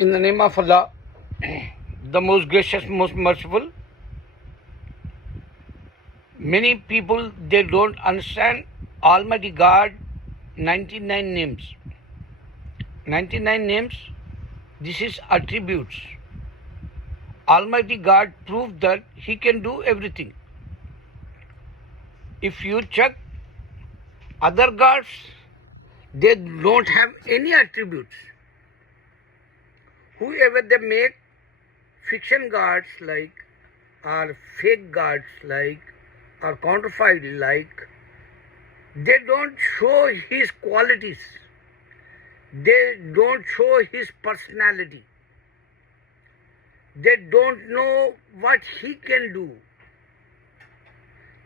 In the name of Allah, the most gracious, most merciful. Many people, they don't understand Almighty God 99 names. 99 names, this is attributes. Almighty God proved that He can do everything. If you check other gods, they don't have any attributes. Whoever they make fiction gods like, or fake gods like, or counterfeit like, they don't show His qualities. They don't show His personality. They don't know what He can do.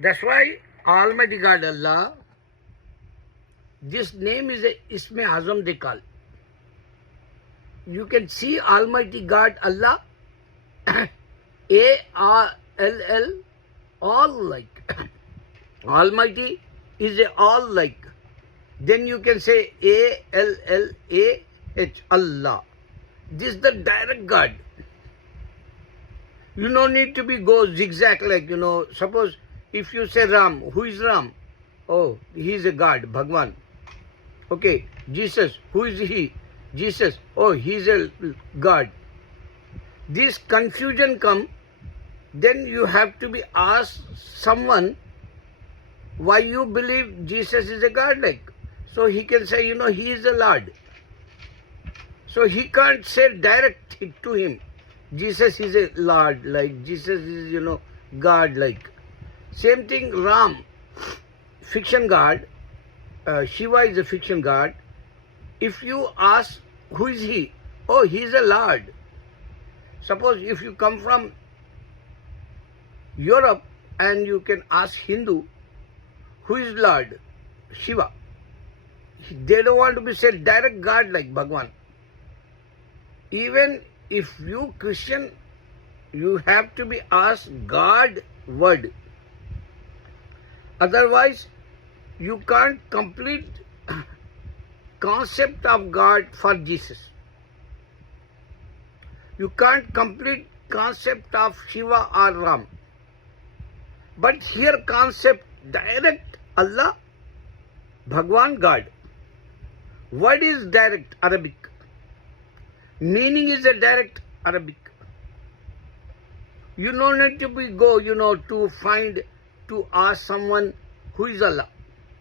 That's why Almighty God Allah, this name is a Isme Azam they call. You can see Almighty God Allah, A-R-L-L, all like. Almighty is a all like. Then you can say A-L-L-A-H, Allah. This is the direct God. You don't need to be go zigzag like, suppose if you say Ram, who is Ram? Oh, he is a God, Bhagwan. Okay, Jesus, who is he? Jesus, oh, he is a God. This confusion come, then you have to be asked someone why you believe Jesus is a God like. So he can say, he is a Lord. So he can't say direct to him, Jesus is a Lord like, Jesus is, God like. Same thing, Ram, fiction God, Shiva is a fiction God. If you ask, who is he? Oh, he is a Lord. Suppose if you come from Europe and you can ask Hindu, who is Lord? Shiva. They don't want to be said direct God like Bhagwan. Even if you Christian, you have to be asked God word. Otherwise, you can't complete concept of God for Jesus. You can't complete concept of Shiva or Ram. But here concept direct Allah, Bhagwan God. Word is direct Arabic. Meaning is a direct Arabic. You don't need to be go, to find, to ask someone who is Allah.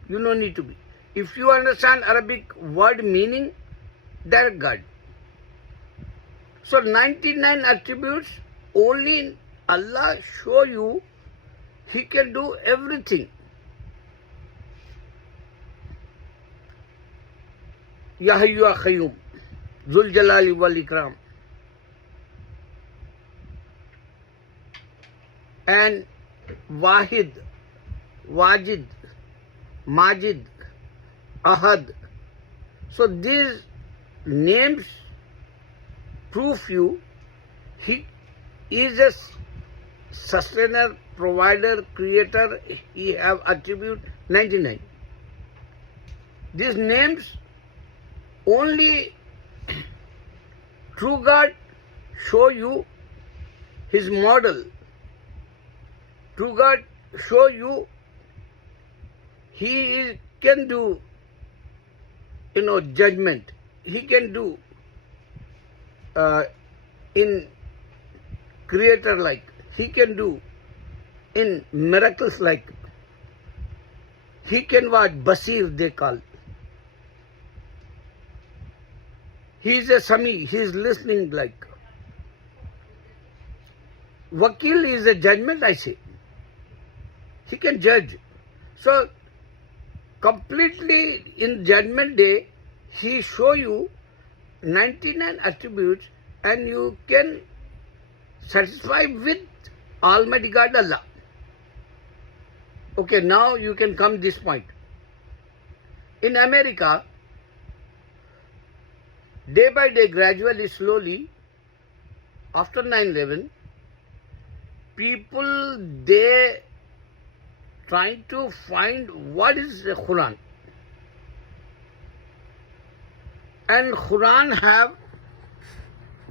You don't need to be. If you understand Arabic word meaning, direct God. So 99 attributes, only Allah show you He can do everything. Ya Hayyu Ya Qayyum, Zul Jalali wal Ikram. And Wahid, Wajid, Majid, Ahad. So these names prove you He is a sustainer, provider, creator. He have attribute 99. These names only true God show you His model. True God show you He can do, judgment. He can do in creator like. He can do in miracles like. He can watch Basir they call. He is a Sami, he is listening like. Wakil is a judgment, I say. He can judge. So, completely in judgment day, He show you 99 attributes and you can satisfy with Almighty God Allah. Okay, now you can come this point. In America, day by day, gradually, slowly, after 9/11, people, they trying to find what is the Quran. And Quran have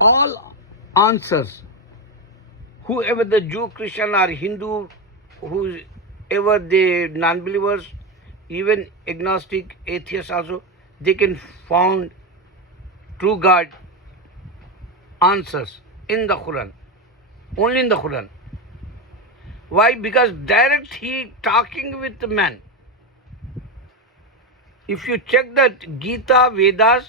all answers. Whoever the Jew, Christian or Hindu, whoever the non-believers, even agnostic, atheists also, they can find true God answers in the Quran. Only in the Quran. Why? Because direct he talking with the man. If you check that Gita, Vedas,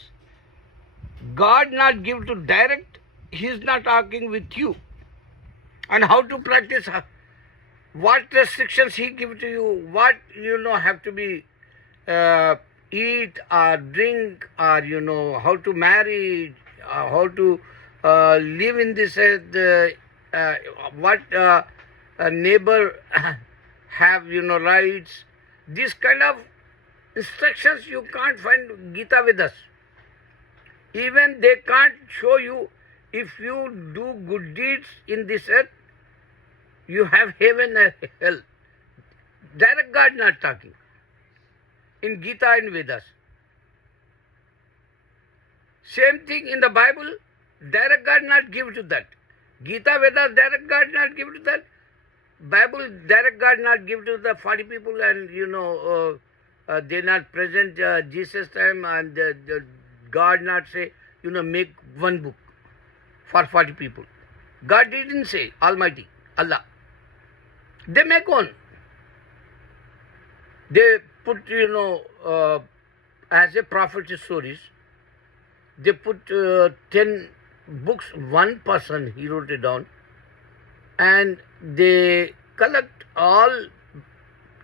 God not give to direct, he is not talking with you. And how to practice, what restrictions he give to you, what have to be eat or drink, or how to marry, how to live in this what neighbor have rights. This kind of instructions you can't find Gita Vedas. Even they can't show you, if you do good deeds in this earth, you have heaven and hell. Direct God not talking in Gita and Vedas. Same thing in the Bible, direct God not give to that. Gita, Vedas, direct God not give to that. Bible, direct God not give to the 40 people, and they not present Jesus time, and God not say, make one book for 40 people. God didn't say, Almighty, Allah. They make one. They put, as a prophet stories, they put 10 books, one person, he wrote it down, and they collect all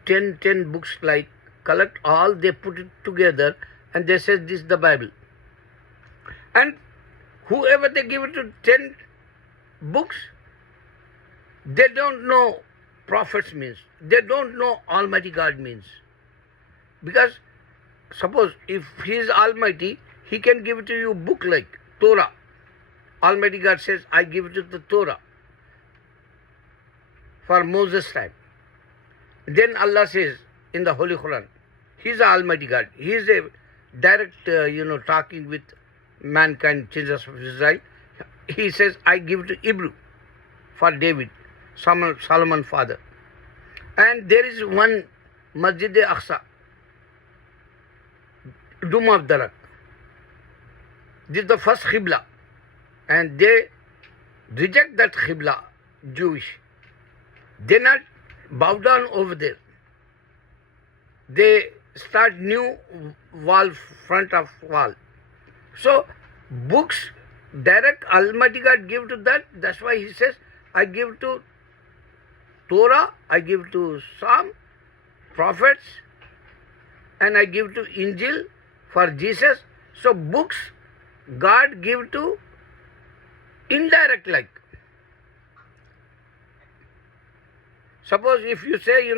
10 books, like collect all, they put it together, and they said this is the Bible. And whoever they give it to 10 books, they don't know prophets means. They don't know Almighty God means. Because suppose if He is Almighty, He can give it to you book like Torah. Almighty God says, I give it to the Torah for Moses' time. Then Allah says in the Holy Quran, He is the Almighty God. He is a direct, talking with mankind, children of Israel. He says, I give it to Hebrew for David, Solomon father. And there is one Masjid-e-Aqsa, Dome of the Rock. This is the first Qibla. And they reject that Qibla, Jewish. They not bow down over there. They start new wall, front of wall. So, books, direct Almighty God give to that. That's why He says, I give to Torah, I give to Psalm, prophets, and I give to Injil for Jesus. So, books, God give to indirect like. Suppose if you say,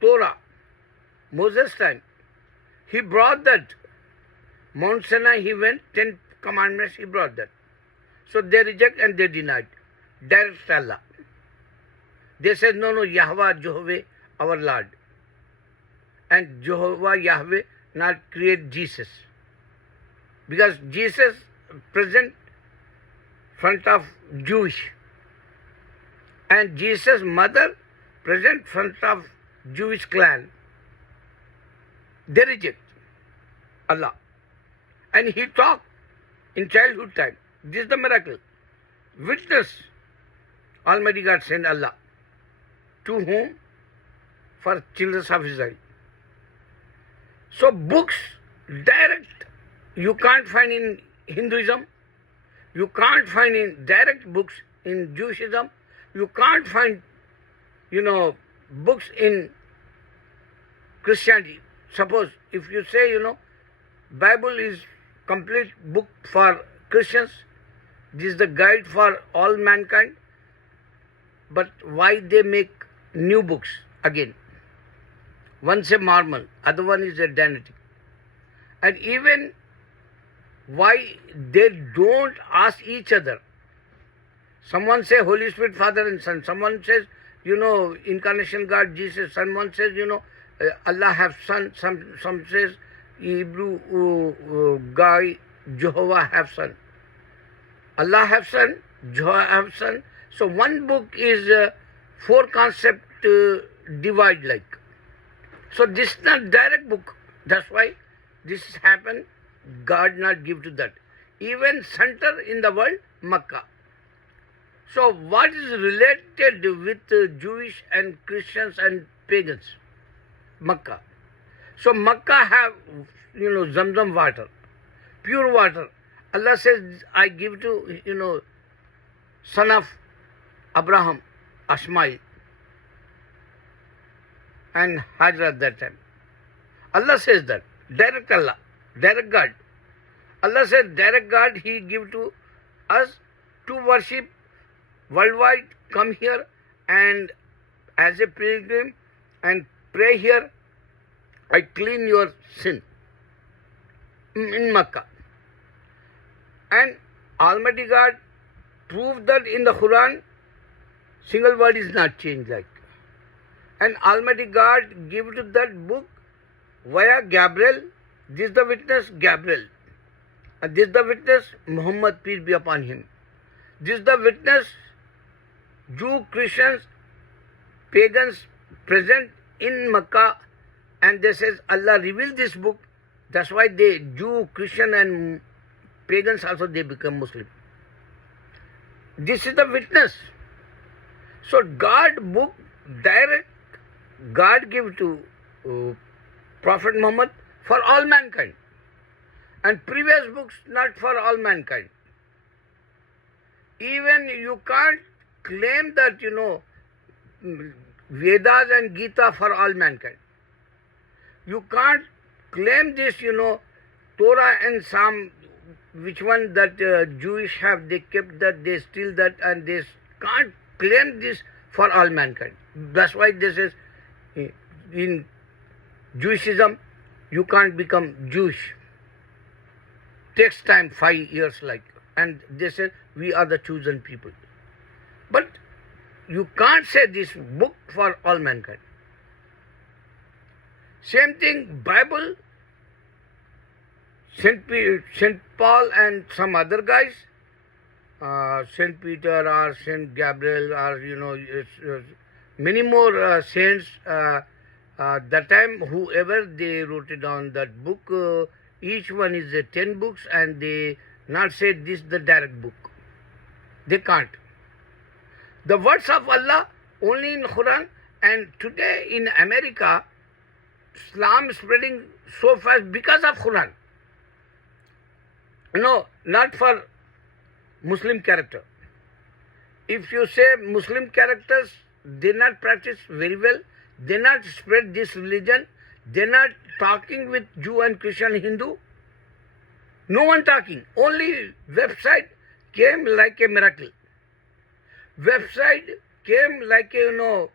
Torah, Moses' time, he brought that. Mount Sinai, he went, 10 commandments, he brought that. So they reject and they denied. Direct Allah. They said, no, Yahweh, Jehovah, our Lord. And Jehovah, Yahweh, not create Jesus. Because Jesus present front of Jewish. And Jesus' mother present front of Jewish clan. They reject Allah. And he talked in childhood time. This is the miracle. Witness, Almighty God sent Allah. To whom? For children of Israel. So books, direct, you can't find in Hinduism. You can't find in direct books in Jewishism. You can't find, books in Christianity. Suppose if you say, Bible is complete book for Christians, this is the guide for all mankind, but why they make new books again? One say Mormon, other one is a Danity. And even why they don't ask each other. Someone say Holy Spirit, Father and Son. Someone says, Incarnation God, Jesus. Someone says, Allah have Son. Some says Hebrew guy, Jehovah have Son. Allah have son, Jehovah have son. So one book is four concept divide like. So this is not direct book. That's why this happened. God not give to that. Even center in the world, Makkah. So what is related with Jewish and Christians and pagans? Makkah. So Makkah have, Zamzam water, pure water. Allah says, I give to, son of Abraham, Ishmael, and Hajar at that time. Allah says that. Direct Allah. Direct God. Allah says, direct God, He give to us to worship worldwide. Come here and as a pilgrim and pray here. I clean your sin in Makkah. And Almighty God proved that in the Quran, single word is not changed like. And Almighty God gave to that book via Gabriel. This is the witness, Gabriel. And this is the witness, Muhammad, peace be upon him. This is the witness, Jew, Christians, pagans present in Makkah. And they says Allah revealed this book. That's why they, Jew, Christian and pagans also, they become Muslim. This is the witness. So God book direct, God give to Prophet Muhammad for all mankind. And previous books not for all mankind. Even you can't claim that, Vedas and Gita for all mankind. You can't claim this, Torah and Psalm, which one that Jewish have, they kept that, they steal that, and they can't claim this for all mankind. That's why this is, in Jewishism, you can't become Jewish. Takes time, 5 years like. And they say, we are the chosen people. But you can't say this book for all mankind. Same thing, Bible, Saint Paul and some other guys, Saint Peter or Saint Gabriel or, many more saints, that time whoever they wrote it down that book, each one is 10 books and they not say this the direct book. They can't. The words of Allah only in Quran, and today in America, Islam is spreading so fast because of Quran. No, not for Muslim character. If you say Muslim characters, they not practice very well, they not spread this religion, they not talking with Jew and Christian Hindu. No one talking. Only website came like a miracle. Website came like a,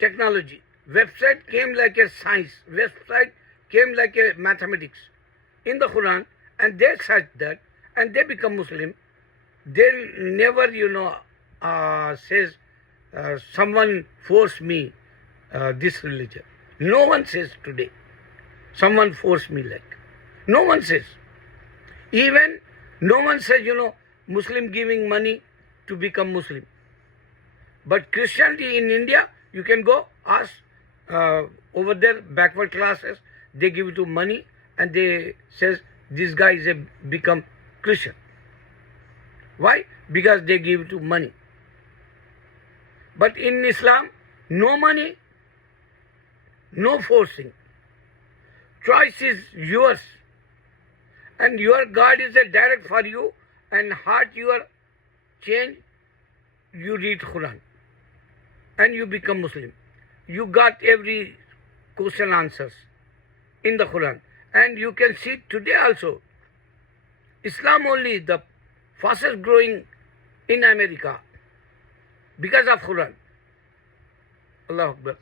technology. Website came like a science. Website came like a mathematics. In the Quran, and they search that, and they become Muslim. They never, says, someone forced me this religion. No one says today, someone forced me like. No one says. Even no one says, Muslim giving money to become Muslim. But Christianity in India, you can go ask over there, backward classes, they give you money and they says, this guy is become Christian. Why? Because they give you money. But in Islam, no money, no forcing. Choice is yours. And your God is a direct for you, and heart your change, you read Quran. And you become Muslim. You got every question answers in the Quran. And you can see today also, Islam only the fastest growing in America because of Quran. Allah Akbar.